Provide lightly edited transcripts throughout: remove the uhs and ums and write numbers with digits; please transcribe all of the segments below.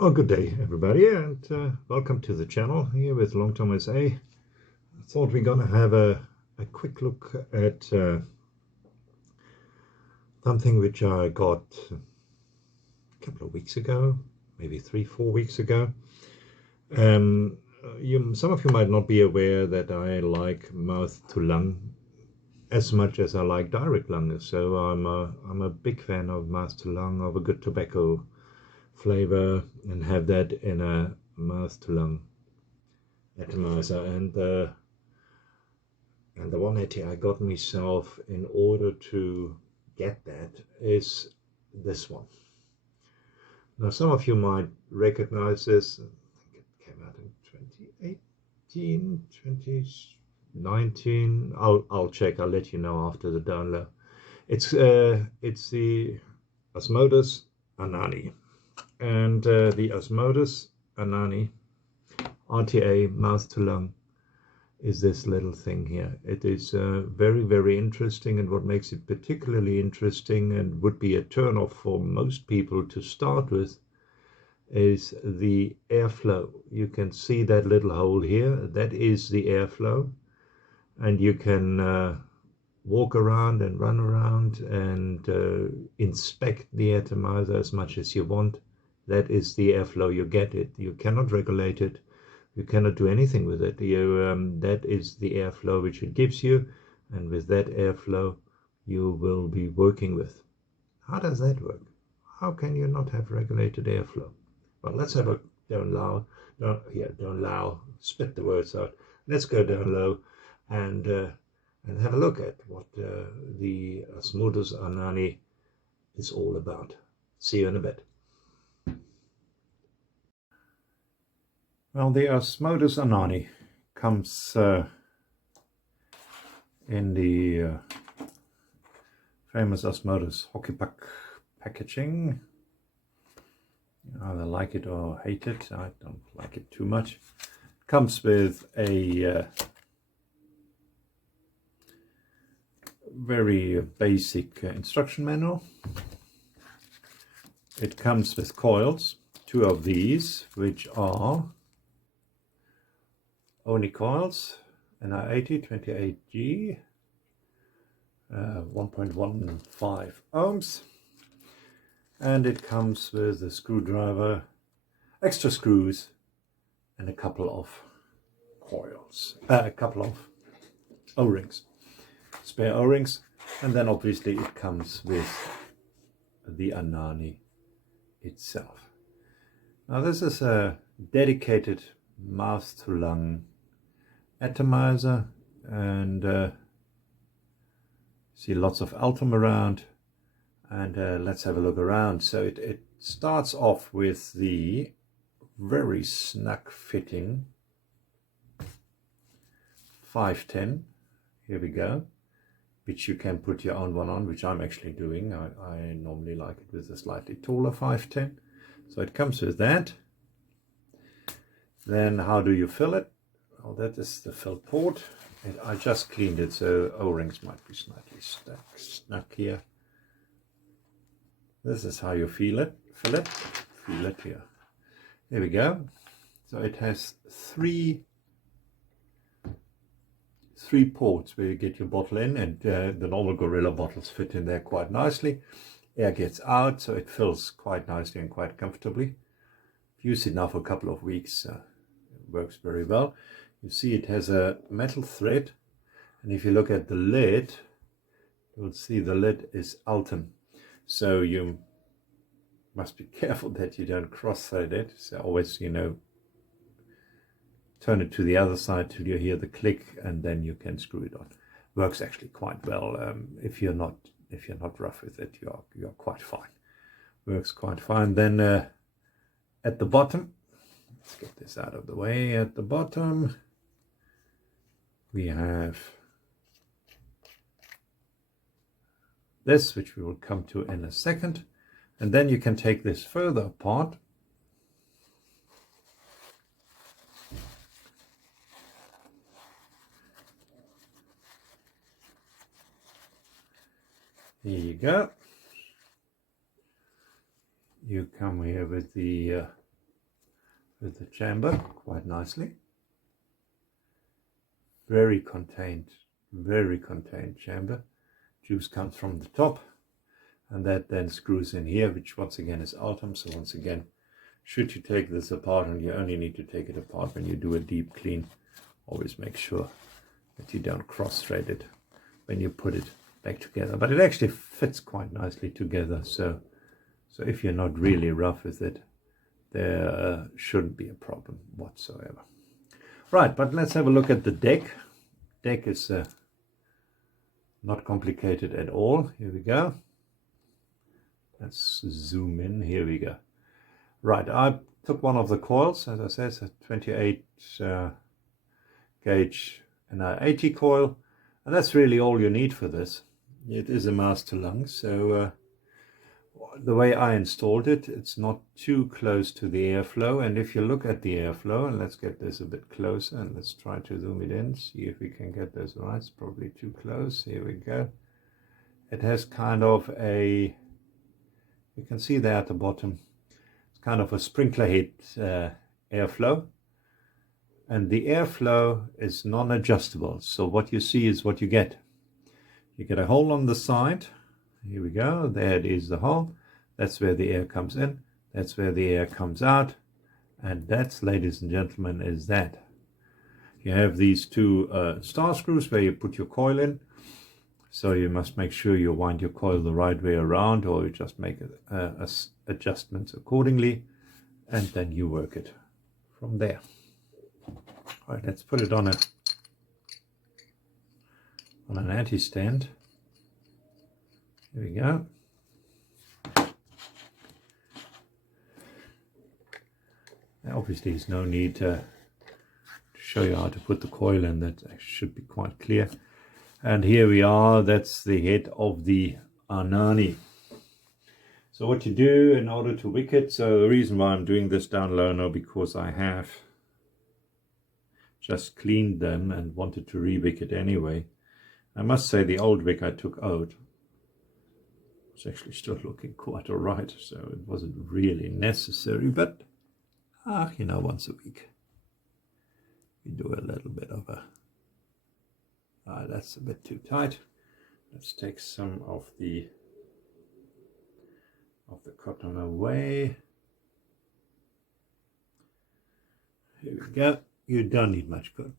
Well, good day, everybody, and welcome to the channel here with Long Tom SA. I thought we're going to have a quick look at something which I got a couple of weeks ago, maybe 3-4 weeks ago. Some of you might not be aware that I like mouth to lung as much as I like direct lung. So I'm a big fan of mouth to lung, of a good tobacco flavor, and have that in a mouth to lung atomizer. And the one RTA I got myself in order to get that is this one. Now some of you might recognize this. I think it came out in 2018, 2019. I'll check. I'll let you know after the download. It's the Asmodus Anani, and the Asmodus Anani RTA mouth to lung is this little thing here. It is very, very interesting, and what makes it particularly interesting and would be a turn off for most people to start with is the airflow. You can see that little hole here. That is the airflow, and you can walk around and run around and inspect the atomizer as much as you want. That is the airflow. You get it. You cannot regulate it. You cannot do anything with it. That is the airflow which it gives you, and with that airflow you will be working with. How does that work? How can you not have regulated airflow? Well, let's have a down low. Down low. Spit the words out. Let's go down low and have a look at what the Asmodus Anani is all about. See you in a bit. Well, the Asmodus Anani comes in the famous Asmodus hockey puck packaging. You either like it or hate it. I don't like it too much. Comes with a very basic instruction manual. It comes with coils, 2 of these, which are only coils, NR80 28G, 1.15 ohms, and it comes with a screwdriver, extra screws, and a couple of coils, a couple of O-rings, spare O-rings, and then obviously it comes with the Anani itself. Now this is a dedicated mouth to lung atomizer, and see lots of altum around, and let's have a look around. So it starts off with the very snug fitting 510. Here we go, which you can put your own one on, which I'm actually doing. I normally like it with a slightly taller 510. So it comes with that. Then how do you fill it? Well, that is the fill port. And I just cleaned it, so O-rings might be slightly stuck here. This is how you fill it here. There we go. So it has three ports where you get your bottle in, and the normal Gorilla bottles fit in there quite nicely. Air gets out, so it fills quite nicely and quite comfortably. I've used it now for a couple of weeks. It works very well. You see it has a metal thread, and if you look at the lid, you'll see the lid is altum. So you must be careful that you don't cross-thread it. So always, turn it to the other side till you hear the click, and then you can screw it on. Works actually quite well. If you're not rough with it, you're quite fine. Works quite fine. Then at the bottom, let's get this out of the way. At the bottom, we have this, which we will come to in a second. And then you can take this further apart. Here you go. You come here with the with the chamber quite nicely. Very contained chamber. Juice comes from the top, and that then screws in here, which once again is Altum. So once again, should you take this apart, and you only need to take it apart when you do a deep clean, always make sure that you don't cross-thread it when you put it back together. But it actually fits quite nicely together, so if you're not really rough with it, there shouldn't be a problem whatsoever. Right, but let's have a look at the deck. Deck is not complicated at all. Here we go. Let's zoom in. Here we go. Right, I took one of the coils, as I said, it's a 28 gauge and an 80 coil, and that's really all you need for this. It is a master lung, so the way I installed it, it's not too close to the airflow. And if you look at the airflow, and let's get this a bit closer, and let's try to zoom it in, see if we can get this right. It's probably too close. Here we go. It has kind of a, you can see there at the bottom, it's kind of a sprinkler head airflow. And the airflow is non-adjustable. So what you see is what you get. You get a hole on the side. Here we go. There it is, the hole. That's where the air comes in. That's where the air comes out. And that's, ladies and gentlemen, is that. You have these two star screws where you put your coil in. So you must make sure you wind your coil the right way around, or you just make adjustments accordingly. And then you work it from there. All right, let's put it on an anti-stand. Here we go. Now, obviously, there's no need to show you how to put the coil in. That should be quite clear. And here we are. That's the head of the Anani. So what you do in order to wick it, so the reason why I'm doing this down low now, because I have just cleaned them and wanted to re-wick it anyway. I must say the old wick I took out, it's actually still looking quite alright, so it wasn't really necessary, but you know, once a week we do a little bit of a that's a bit too tight. Let's take some of the cotton away. Here we go. You don't need much cotton.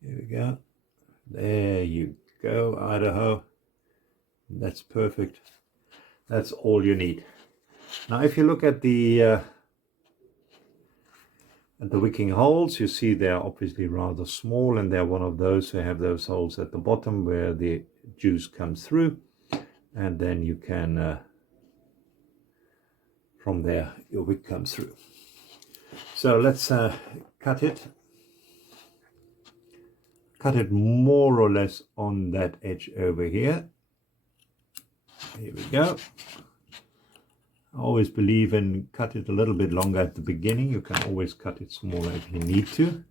Here we go. There you go, Idaho. That's perfect. That's all you need. Now, if you look at the wicking holes, you see they're obviously rather small, and they're one of those who have those holes at the bottom where the juice comes through, and then you can from there your wick comes through. So let's cut it. Cut it more or less on that edge over here. Here we go. I always believe in cut it a little bit longer at the beginning. You can always cut it smaller if you need to.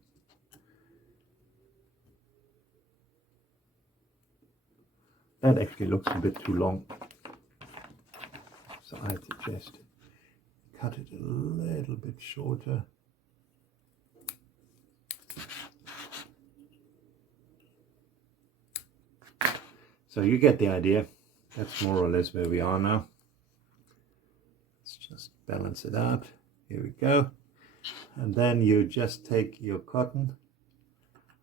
That actually looks a bit too long, so I suggest cut it a little bit shorter. So you get the idea. That's more or less where we are now. Let's just balance it out. Here we go. And then you just take your cotton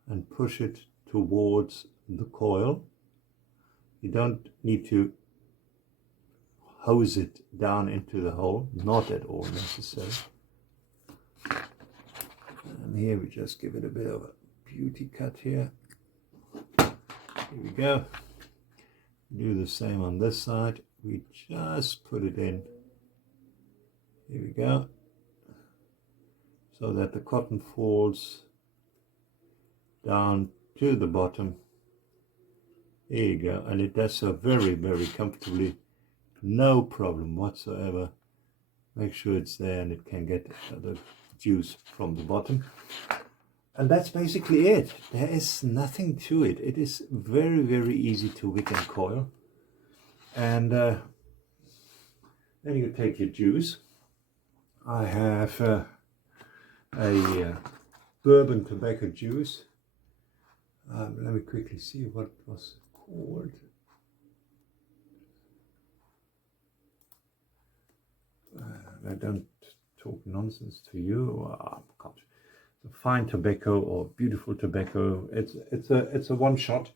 and push it towards the coil. You don't need to hose it down into the hole, not at all necessary. And here we just give it a bit of a beauty cut here. Here we go. Do the same on this side. We just put it in. Here we go. So that the cotton falls down to the bottom. There you go. And it does so very, very comfortably. No problem whatsoever. Make sure it's there and it can get the juice from the bottom. And that's basically it. There is nothing to it. It is very, very easy to wick and coil. And then you take your juice. I have a bourbon tobacco juice. Let me quickly see what it was called. I don't talk nonsense to you. Oh, God. It's a fine tobacco or beautiful tobacco. It's a one shot,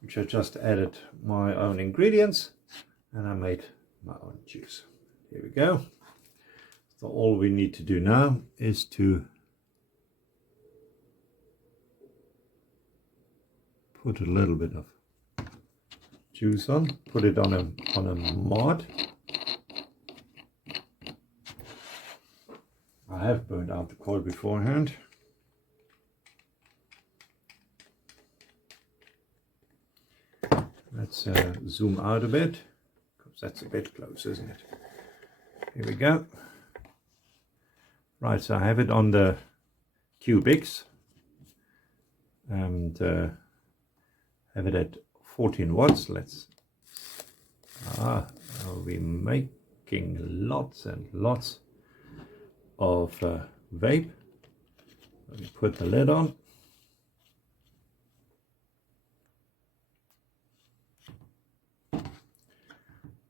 which I just added my own ingredients, and I made my own juice. Here we go. So all we need to do now is to put a little bit of juice on, put it on a mod. I have burned out the coil beforehand. Let's zoom out a bit, because that's a bit close, isn't it? Here we go. Right, so I have it on the cubics and have it at 14 watts. I'll be making lots and lots of vape. Let me put the lid on.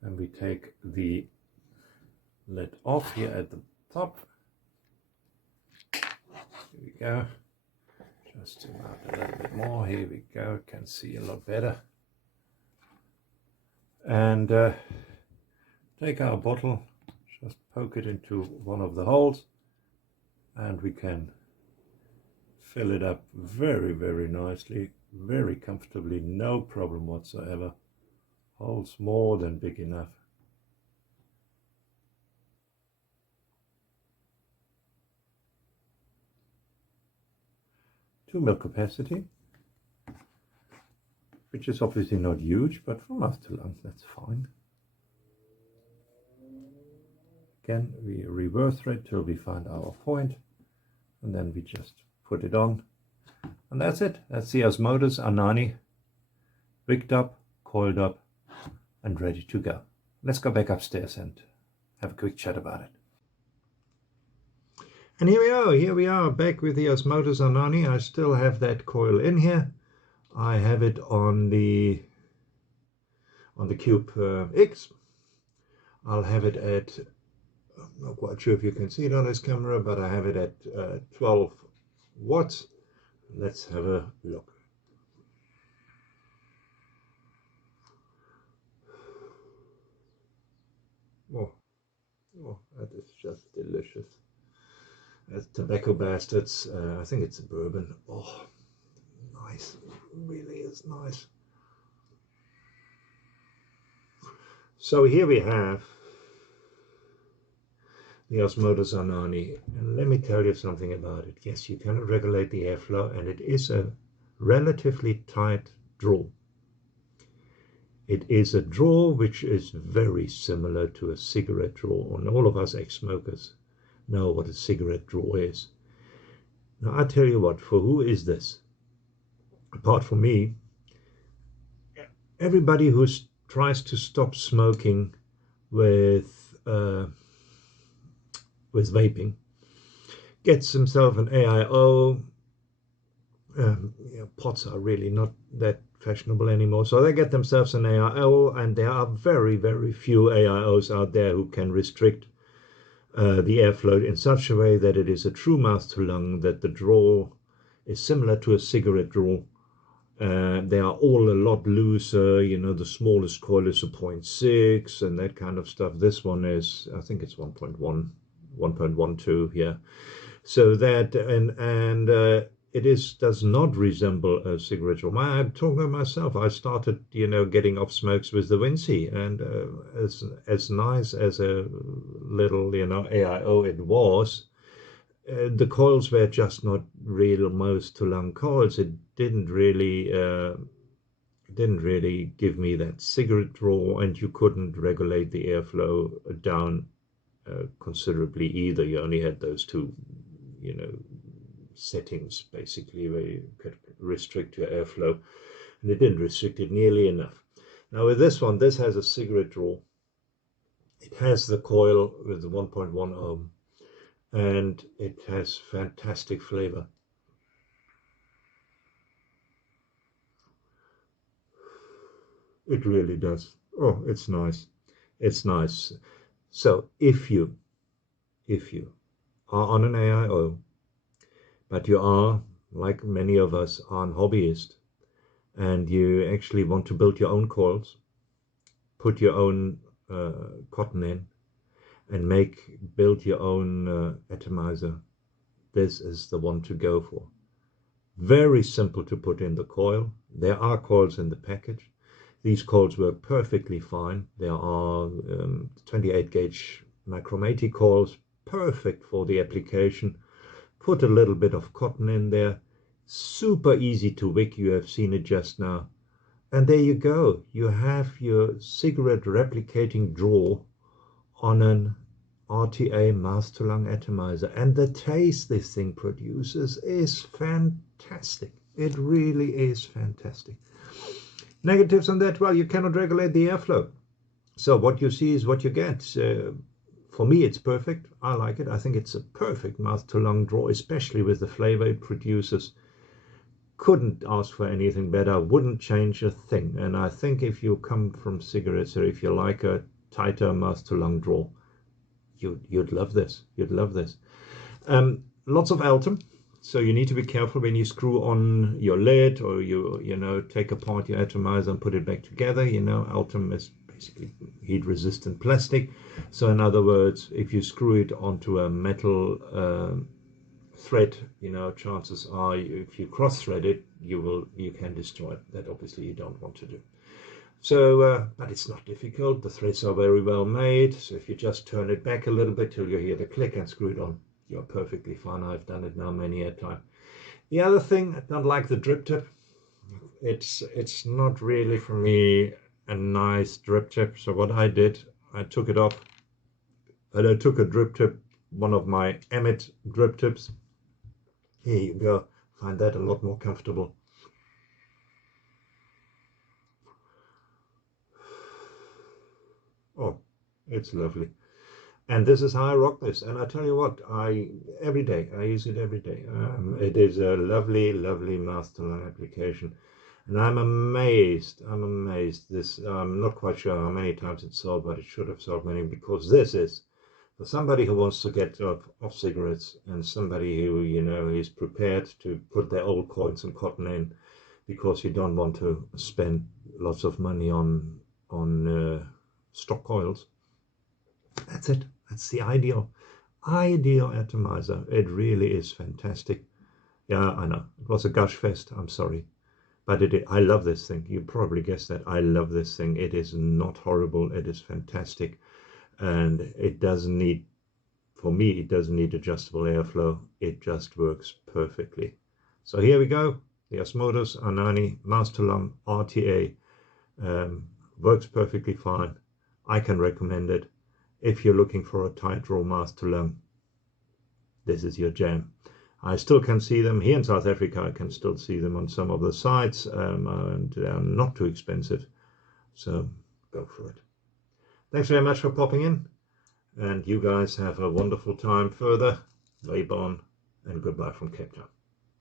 And we take the lid off here at the top. Here we go. Just zoom out a little bit more. Here we go. Can see a lot better. And take our bottle, just poke it into one of the holes, and we can fill it up very, very nicely, very comfortably, no problem whatsoever. Holes more than big enough. Two ml capacity, which is obviously not huge, but from mouth to lung, that's fine. Again, we reverse thread till we find our point, and then we just put it on. And that's it. That's the Asmodus Anani, wicked up, coiled up, and ready to go. Let's go back upstairs and have a quick chat about it. And here we are back with the Asmodus Anani. I still have that coil in here. I have it on the Cube X. I'll have it at, I'm not quite sure if you can see it on this camera, but I have it at 12 watts. Let's have a look. Oh, that is just delicious. That's tobacco bastards. I think it's a bourbon. Oh, nice. It really is nice. So here we have the Asmodus Anani, and let me tell you something about it. Yes, you cannot regulate the airflow, and it is a relatively tight draw. It is a draw which is very similar to a cigarette draw, and all of us ex-smokers know what a cigarette draw is. Now I tell you what, for who is this? Apart from me, everybody who tries to stop smoking with vaping gets himself an AIO. Pots are really not that fashionable anymore, so they get themselves an AIO, and there are very, very few AIOs out there who can restrict the airflow in such a way that it is a true mouth to lung, that the draw is similar to a cigarette draw. They are all a lot looser, you know, the smallest coil is a 0.6 and that kind of stuff. This one is, I think it's 1.1, 1.12, yeah. So that, and it does not resemble a cigarette draw. I'm talking about myself. I started, you know, getting off smokes with the Vinci, and as nice as a little, you know, AIO it was, the coils were just not real mouth to lung coils. It didn't really give me that cigarette draw, and you couldn't regulate the airflow down considerably either. You only had those two, you know, settings basically where you could restrict your airflow, and it didn't restrict it nearly enough. Now with this one, this has a cigarette draw. It has the coil with the 1.1 ohm. and it has fantastic flavor. It really does. Oh, it's nice. It's nice. So if you are on an AIO, but you are, like many of us, are hobbyist, and you actually want to build your own coils, put your own cotton in, and build your own atomizer, this is the one to go for. Very simple to put in the coil. There are coils in the package. These coils work perfectly fine. There are 28 gauge nichromatic coils, perfect for the application. Put a little bit of cotton in there. Super easy to wick. You have seen it just now. And there you go. You have your cigarette replicating draw on an RTA master lung atomizer. And the taste this thing produces is fantastic. It really is fantastic. Negatives on that, well, you cannot regulate the airflow. So what you see is what you get. For me, it's perfect. I like it. I think it's a perfect mouth to lung draw, especially with the flavor it produces. Couldn't ask for anything better. Wouldn't change a thing. And I think if you come from cigarettes, or if you like a tighter mouth to lung draw, you'd love this. You'd love this. Lots of altum. So you need to be careful when you screw on your lid, or you take apart your atomizer and put it back together. Altum is basically heat resistant plastic. So in other words, if you screw it onto a metal thread, chances are if you cross thread it, you can destroy it. That obviously you don't want to do. So, but it's not difficult. The threads are very well made. So if you just turn it back a little bit till you hear the click and screw it on, you're perfectly fine. I've done it now many a time. The other thing, I don't like the drip tip. It's not really for me a nice drip tip. So what I did, I took it off and I took a drip tip, one of my Emmet drip tips. Here you go. Find that a lot more comfortable. Oh, it's lovely. And this is how I rock this. And I tell you what, every day, I use it every day. It is a lovely, lovely master lung application. And I'm amazed. I'm not quite sure how many times it's sold, but it should have sold many, because this is for somebody who wants to get off cigarettes, and somebody who, is prepared to put their old coins and cotton in, because you don't want to spend lots of money on stock coils. That's it. That's the ideal atomizer. It really is fantastic. Yeah, I know. It was a gush fest. I'm sorry. But I love this thing. You probably guessed that. I love this thing. It is not horrible. It is fantastic. And it doesn't need, for me, it doesn't need adjustable airflow. It just works perfectly. So here we go. The Asmodus Anani Master Lung RTA works perfectly fine. I can recommend it. If you're looking for a tight draw master lung, this is your jam. I still can see them here in South Africa. I can still see them on some of the sites, and they are not too expensive. So go for it. Thanks very much for popping in, and you guys have a wonderful time further. Vape on, and goodbye from Cape Town.